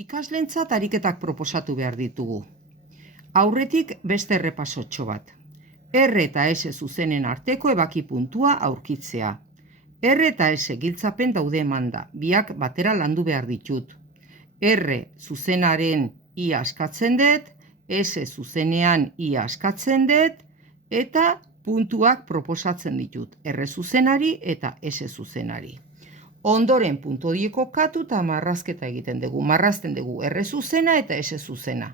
Ikaslentzat ariketak proposatu behar ditugu. Aurretik beste errepasotxo bat. R eta S zuzenen arteko ebaki puntua aurkitzea. R eta S giltzapen daude emanda, biak batera landu behar ditut. R zuzenaren I askatzen dut, S zuzenean I askatzen dut, eta puntuak proposatzen ditut. R zuzenari eta S zuzenari. Ondoren puntu horiek kokatu eta marrazketa egiten dugu. Marrazten dugu R zuzena eta S zuzena.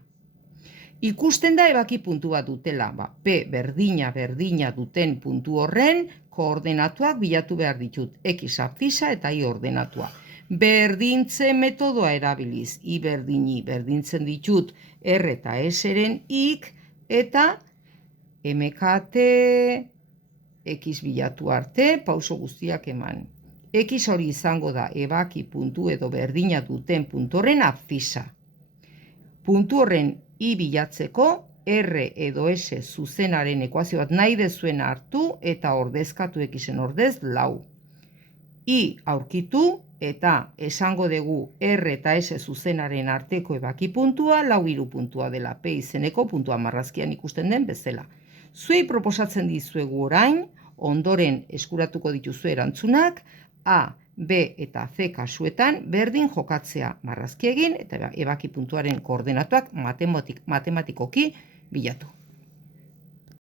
Ikusten da ebaki puntu bat dutela. P berdina duten puntu horren koordenatuak bilatu behar ditut. X abzisa eta Y ordenatua. Berdintze metodoa erabiliz. I berdini berdintzen ditut R eta S-ren ik eta MKT X bilatu arte pauso guztiak eman. X hori izango da ebaki puntu edo berdina duten puntu horren abzisa. Puntu horren I bilatzeko R edo S zuzenaren ekuazio bat nahi dezuen hartu eta ordezkatu Xen ordez 4. I aurkitu eta esango dugu R eta S zuzenaren arteko ebaki puntua 4 puntua dela P izeneko puntua marrazkian ikusten den bezala. Zuei proposatzen dizuegu orain, ondoren eskuratuko dituzu erantzunak, A, B eta C kasuetan berdin jokatzea marrazki egin eta ebaki puntuaren koordenatuak matematikoki bilatu.